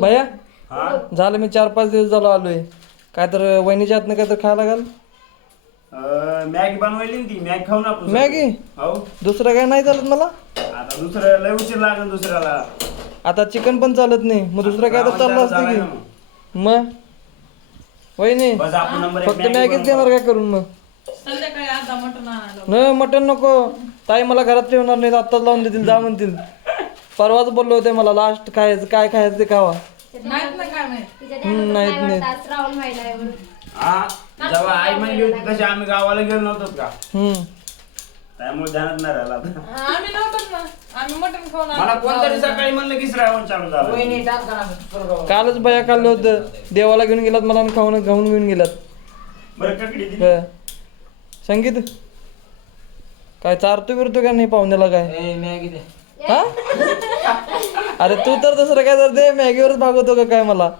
भैया हा झालं मी 4-5 दिवस झालो आलोय. काय तर वहिनीच्या हातनं काय तर खायला घाल. मॅगी बनवायली ना ती मॅगी खाऊ ना आपण मॅगी? हो दुसरं काय नाही चालत मला. आता दुसरं लय उशीर लागेल दुसऱ्याला. आता चिकन पण चालत नाही, मग दुसरं काय तर चाललं असतं की. मग वहिनी बस आपण नंबर फक्त मॅगीच देणार काय करून मग. संध्याकाळी आता मटण आणायला. नाही मटण नको, ताई मला घरात ठेवणार नाही, आत्ताच लावून देतील जा म्हणतील. परवाच बोललो होते मला लास्ट खायचं काय खायचं ते खावा. नाहीत ना काय माहित. नाहीत नाही. हा जेव्हा आई म्हणली होती तशी आम्ही गावाला गेलो नव्हतो का, त्यामुळे ध्यानात नाही राहिला आता. आम्ही नव्हतोच ना, आम्ही मटण खाऊन मला कोणतरी सकाळी म्हणलं की श्रावण चालू झालं. कालच बया खाल्लं होतं, देवाला घेऊन गेलात मला आणि खाऊन घेऊन गेलात. बरं ककडी दिली. काय? संगीत काय चारतो बिरतो का नाही पाहुण्याला काय? मॅगी दे. हा अरे तू तर दुसरं काय तर दे, मॅगीवरच भागवतो का काय मला.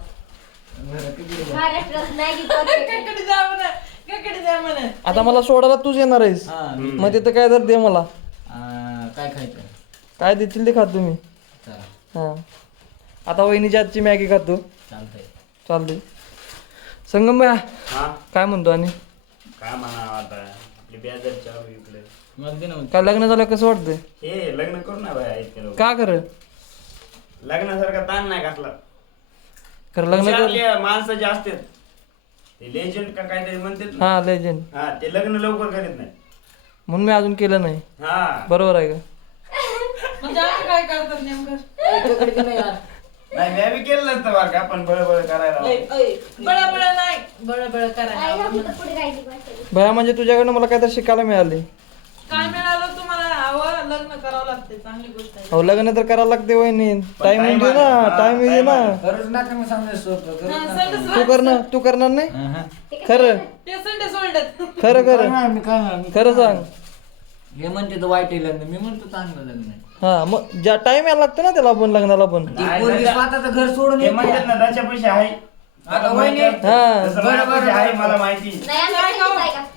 ककडी द्या म्हणे, ककडी द्या म्हणे. आता मला सोडायला तूच येणार आहेस, मग तिथं काय तर दे मला. काय खायचं काय देतील ते खातो मी. चला हा आता वहिनीच्या हातची मॅगी खातो. चालतंय. चालते. संगम भया हा काय म्हणतो आणि काय म्हणा आता आपली बेजार चालू इकडे. मला दे ना. काय लग्न झालं कसं वाटतंय? हे लग्न करू ना बाय इतके लोक. का खरं लग्नासारखा ताण नाही कसला. खरं लग्न कर. आपले माणसं जे असतात ते लेजंड का काहीतरी म्हणतात ना. हा लेजंड, हा ते लग्न लवकर करीत नाही. म्हणून मी अजून केलं नाही. हा बरोबर आहे का? म्हणजे आम्ही काय करतात नेमकं? नाही मी बी केलं नसतं बरं का, पण बळबळ करायला बळबळ नाही, बळबळ करायला. भया म्हणजे तुझ्याकडनं मला काहीतरी शिकायला मिळाले. काय मिळालं तुम्हाला? हवं लग्न करावं लागते, चांगली गोष्ट आहे. हो लग्न तर करावं लागते वहिनी. टाइम येऊ दे ना, टाइम येऊ दे ना. गरज नका मी सांगायचं हा, संडेच तू करणार, तू करणार नाही खरं? ते संडे सोडत. खरं खरं मी काय खरं सांग. हे म्हणते तर वाईट आहे लग्न, मी म्हणतो चांगलं लग्न आहे. हा मग ज्या टाइम यायला लागतो ना त्याला पण लग्नाला पण. ती पोरगी स्वतःचं घर सोडून ते येते. म्हणतात ना त्याच्या पैसे आहे. आता वहिनी हा तसं माझ्या पैसे आहे मला माहिती.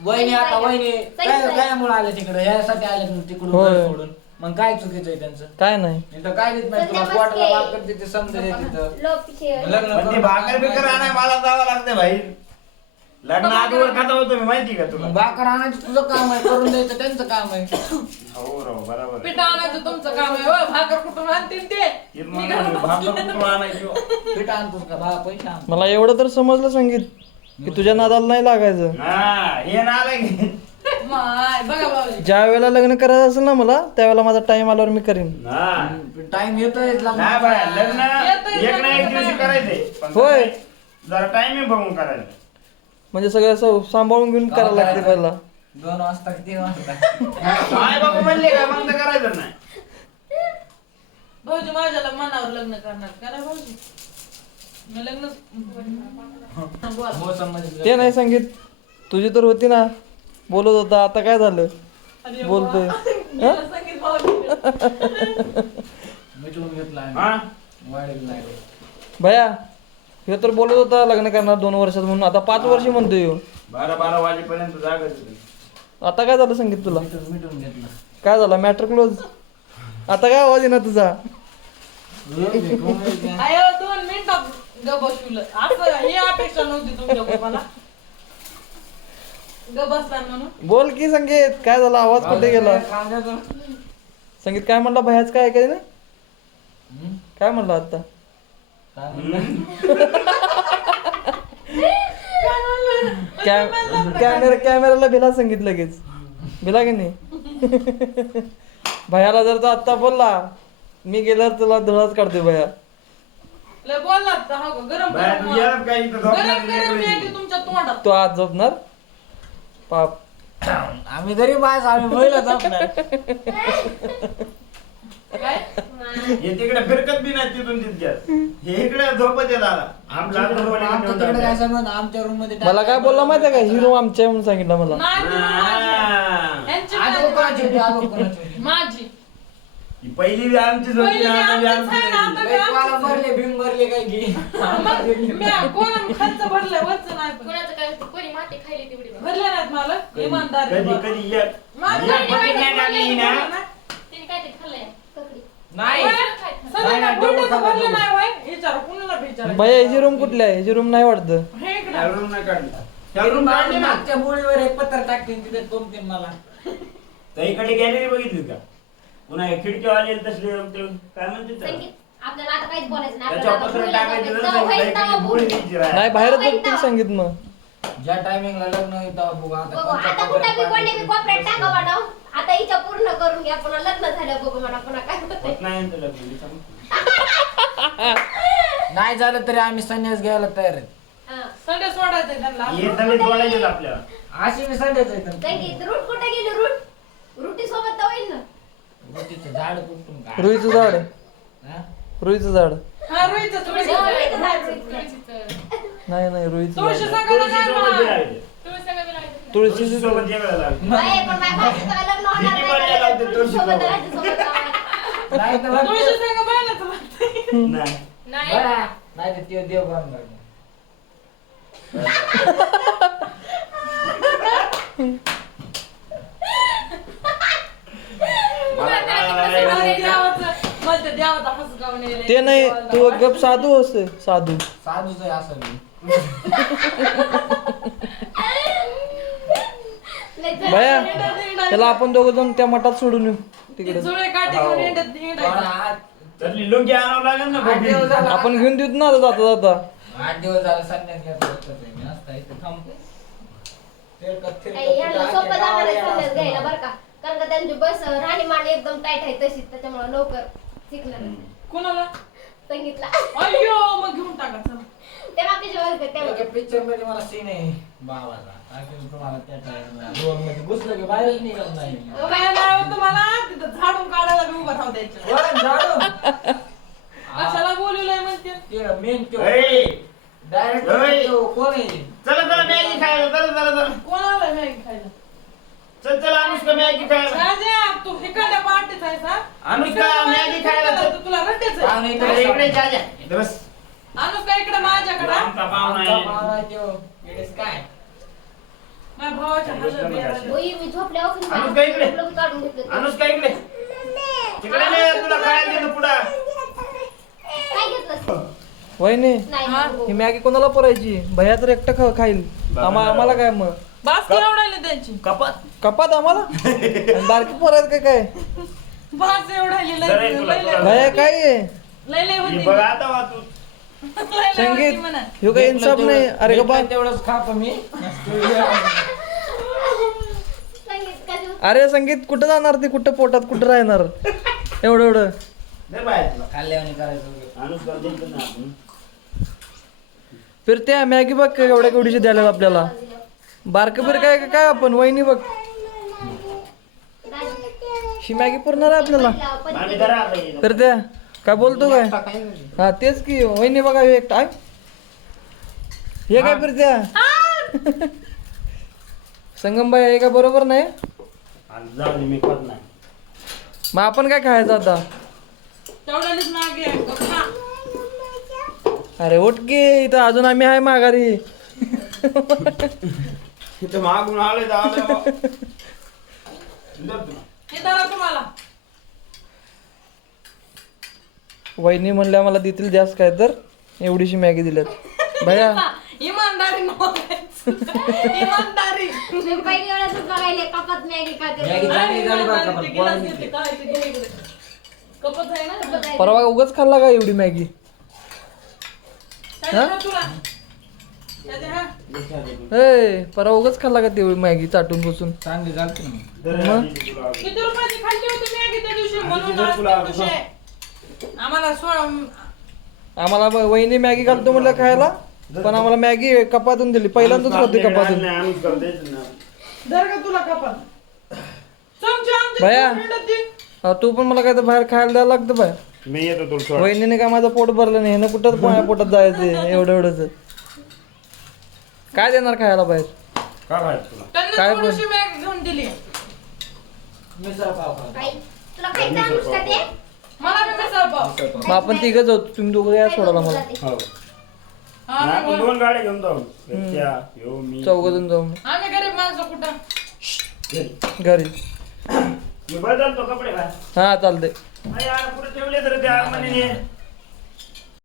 वहिनी आता वहिनी काय आले तिकडे यासाठी आले तिकडून होय. घर सोडून. मग काय चुकीचं आहे त्यांचं? काय नाही. इथं काय देत नाही तुला पोटाला भाकर देते समजा तिथं लग्न पण ते भाकर बिकर आणाय मला जावं लागतं भाई. लग्न अगोदर खाता होतो मी माहिती का तुला. भाकर आणायचं तुझं काम आहे, करून द्यायचं त्यांचं काम आहे. हो राव बरोबर आहे. पीठ आणायचं तुमचं काम आहे. हो भाकर कुठून आणतील ते? तेच म्हणलं, भाकर कुठून आणायचो. पीठ आणतोस का पैसे आण. मला एवढं तर समजलं संगीत की तुझ्या नादाला नाही लागायचं. हा हे ना आलं की. माय, बघा बाबा. ज्या वेळेला लग्न करायचं असेल ना मला, त्यावेळेला माझा टाइम आल्यावर मी करीन. हा टाइम येतोय नाही बाय लग्न एक ना एक दिवशी करायचंय. पण होय. जरा टाइम बघून करायचं. म्हणजे सगळं असं सांभाळून घेऊन करायला लागते पहिला. 2 वाजता की 3 वाजता. आई बाबा म्हणले का मग तर करायचं नाही. भाऊजी माझ्याला मनावर लग्न करणार का नाही भाऊजी? मी लग्न बोला. मोसम मध्ये ते नाही संगीत, तुझी तर होती ना, बोलत होता, आता काय झालं अरे बोलतोय? मला संगीत भाऊजी. मिटवून घेतला हा वाढीला लागले. भया हे तर बोलत होता लग्न करणार 2 वर्षात म्हणून, आता 5 वर्ष म्हणतोय ह्यो. 12 वाजेपर्यंत जागाच होती. आता काय झालं संगीत तुला? मिटवून घेतला. काय झालं मॅटर क्लोज? आता काय आवाज येणार तुझा? अयो 2 मिनिटात ग बसवलं. असं ही अपेक्षा नव्हती तुमच्याकडे मला. ग बसला म्हणून. बोल की संगीत, काय झालं? आवाज कुठे गेला? संगीत काय म्हणला? भयाच काय ऐकाय ना? काय म्हणला आता? कॅमेराला भिला संगीत लगेच. भिला की नाही? भयाला जर तो आत्ता बोलला मी गेल्यावर तुला धुळाच काढते भया. लय बोलला तर हा गरम बाय तू यार काही इथं झोपणार गरम नाही गरम लेकरं. मॅगी तुमच्या तोंडात. तो आज झोपणार पाप. आम्ही तरी बायच आम्ही महिला जपणार. काय? हे तिकडे फिरकत बी नाही तिथून तितक्यात. हे इकडे झोपत येत आला. आमच्या तिकडे काय समज आमच्या रूम मध्ये मला काय बोलला माहितीये का? हिरो आमच्या म्हणून सांगितलं मला. नाही ती माझी. यांची माझी. माझी. पहिली बी आमचीच होती पहिली बी आता बी आमचीच आहे ना, आमचीच आता आहे. बी आमचीच. भरले भीम भरले काय घे. मग कोण खर्च भरलाय वरच नाही पण. कोणाचं काय कोणी माती खायली तेवढी बघ. भरले नाहीत मला. इमानदार आहे कधी बा. कधी एक माझं एक नाही बकेट नाही टाकली ना. तिने काय ते खाल्लंय ककडी. नाही सगळ्यांना नाही, बुरट्याचं डबल भरलं खाल्लं. नाही होय? विचारा, कुणाला विचारायचं? भैया याची रूम कुठली आहे? याची रूम नाही वाटतं. हे इकडं. त्या room नाही काढली. त्या त्या room काढली ना. मागच्या बोळीवर एक पत्र टाकतील तिथे कोणते मला त्या इकडे गॅलरी बघितली का? पुन्हा हे खिडकीवाले तसले ते काय म्हणते त्याला? संगीत आपल्याला आता काहीच बोलायचं नाही. त्याच्यावर आपल्याला पत्र आता टाकायचं बोलायचं ना, नाही. त्या जाऊ, इकडे जाऊ, गोळी बघू. द्यायची राय. नाही बाहेरच बघतील संगीत मग. ज्या टायमिंगला लग्न होतं बघू बघू कोणत्या आता पत्रात कुठे बी कोणी पाठवतील. बी कोपऱ्यात टाका म्हणाव. आता हिच्या पूर्ण करून घ्या, पुन्हा लग्न झालं बघू म्हणा, पुन्हा काय होतंय. होत नाही ना तुला पोलीस सांगतो. नाही झालं तरी आम्ही संन्यास घ्यायला तयार आहे. हा. संडे सोडायचंय त्यांना. हे सगळे बोलायचे आपल्याला. अशी मी संन्यास आहे संगीत रूट कुठे गेली? रुटी सोबत तर होईल ना. तिचं झाड कुठून काय रुईचं झाड हा? रुईचं झाड हा, रोहितचं तुळशी. रोहितचं झाड, रोहितचं. नाही नाही रुईचं तुळशी झाड संग तुळशी नाही सोबत ना. लावते. तुळशीचं तुळशी सोबत वेगळं लावते. बाई, पण माझ्या भाषेत काय लग्न होणार किती नाही बोलले का? लावते तुळशी सोबत सोबत. राहायचं, सोबत राहायचं. नाही तर तुळशी संग बायलाच लागतंय. नाही. नाही. नाही तर ते देव बांधणार मला काय मला देवाचं- मला त्या देवाचा हसगाव नाही रे. ते नाही तू गप साधू असते साधू साधूच आहे असं मी लय जण- भैया त्याला आपण दोघं जण त्या मठात सोडून येऊ ती तिकडे जुळे काठी घेऊन हिंडत- हिंडायचं. त्यातली लुंगी आणावं लागेल ना आठ बघी. दिवस झाला आपण घेऊन देऊ ना जाता जाता 8 दिवस झाले संन्यास घ्यायचं होतं ते. मी असता इथे थांबतो आई, यांना सोपं जाणार आहे संन्यास घ्यायला बरं का, कारण का त्यांची बस राहणीमान एकदम टाईट आहे तशीच, त्याच्यामुळे लवकर शिकणार आहे. कुणाला? संगीतला अय्यो, मग घेऊन टाका चला. ते बाकीचे वर्ग तेव्हा पिक्चर मध्ये मला सीन आहे बाबाचा टाकेल तुम्हाला त्या टाइमला दोन मध्ये घुसलं की बाहेरच निघत नाही काय नाही होत तुम्हाला तिथं झाडून काढायला बी उभं राहू द्यायचं. वर झाडू. कशाला बोलवलंय म्हणते? ते मेन तो ए, डायरेक्ट ओय. कोण आहे चला चला मॅगी खायला चला चला चला कोणाला मॅगी खायला? चल चला अनुष्का मॅगी खायला. राजा, तू हिकडल्या पार्टीत आहेस हा? अनुष्का, इकडल्या मॅगी खायला पार्टीत चल. तर तुला रट्टेच आहे. पाहुणे इकडे अरे इकडे जा जा. इथं बस. अनुष्का इकडे माझ्याकडे हा? आमचा पाहुणा आमचा आहे. पाहुणा आहे त्यो. येडेस काय माझ्या भावाच्या हातात बिया. होई, मी झोपल्यावर अनुष्का इकडे. काढून घेतलं. अनुष्का इकडे तिकडे नाही तुला खायला देतो पुढं. काय घेतलं? वहिनी नाही हा? नको. ही मॅगी कोणाला पुरायची भैया तर एकटं खाईल आम्हाला काय मग बास की एवढायला द्यायची? कपात कपात आम्हाला आणि बारकी पोरायत काय बास एवढायली लय जरा लय तुला- लय- भैया काय आहे लय लय हे होती. बघ आता वा तू. लय लय होती संगीत म्हणा. ह्यो काही इन्साफ नाही अरे का बा तेवढंच खातो मी संगीत का देऊ? अरे संगीत कुठं जाणार ते कुठं पोटात कुठं राहणार एवढं एवढं दे बाहेर तुला. खाल्ल्यावानी करायचं अनुष्का देतो ना आपण. फिरते मॅगी बघ एवढ्या केवढीची द्यायला आपल्याला बारकं फिर काय काय आपण वहिनी बघ ही मॅगी पुरणार आहे आपल्याला मामी धरा आता हे. फिरत्या काय बोलतो काय हा तेच की वहिनी बघा हे एक टाइम हे काय फिरत्या संगमबाई हे काय बरोबर नाही आणि जाऊ दे मी खात नाही. मग आपण काय खायचं आता तेवढ्यालीच मागे आहे. गप्पा. अरे उठ की इथं अजून आम्ही आहे माघारी इथं मागून आले तर आले बा. धर तुला. हे धरा तुम्हाला. वहिनी म्हणल्या मला देतील जास्त काय तर एवढीशी मॅगी दिल्यात भैया इमानदारी नव्हती. इमानदारी. मी पहिली वेळेसच बघायले कपात मॅगी खाते. मॅगी चांगली झाली बरं का, इमानदारी. पण ते गिलास पोळी घेते, काय ते घे इकडे. कपत आहे ना? कपात आहे. परवा उगाच खाल्ला का एवढी मॅगी त्याच्या हा तुला. त्याच्या हा. ए परवा उगाच खाल्ला का तेवढी मॅगी चाटून बसून चांगली झालती ना धर मग? आधी तुला. किती रुपयाची खाल्ली होती मॅगी त्या दिवशी? म्हणून किती आज तुला- ते कसे? आम्हाला आम्हाला वहिनी मॅगी घालतो म्हणलं खायला पण आम्हाला मॅगी कपातून दिली पहिल्यांदाच होती कपातून नाही, अनुष्का द्यायचं ना. धर का तुला कपात? चमचे आमचे भैया. दोन हिंडत ती. हा, तू पण मला काय तर बाहेर खायला द्यायला लागतं बाय मी येतो तुला सोड. वहिनीने काय माझं पोट भरलं नाही ना कुठंच माझ्या पोटात जायचं एवढं एवढंच काय देणार खायला बाहेर का बाहेर तुला? त्यांनी काय थोडीशी मॅगी घेऊन दिली. मिसळ पाव खा. आई, तुला खायचं अनुष्का ते? मला बी मिसळ पाव. मग आपण तिघच आहोत तुम्ही दोघं या सोडायला मला हो. हा, नाही, मग आपण दोन गाड्या घेऊन जाऊ. त्या, ह्यो, मी. चौघजण जाऊ मग. आम्ही गरीब माणसं कुठं? घरी. घरी मी बदलतो कपडे बाहेर. हा चालतंय अरे यार कुठे ठेवले तर त्या आरमानीने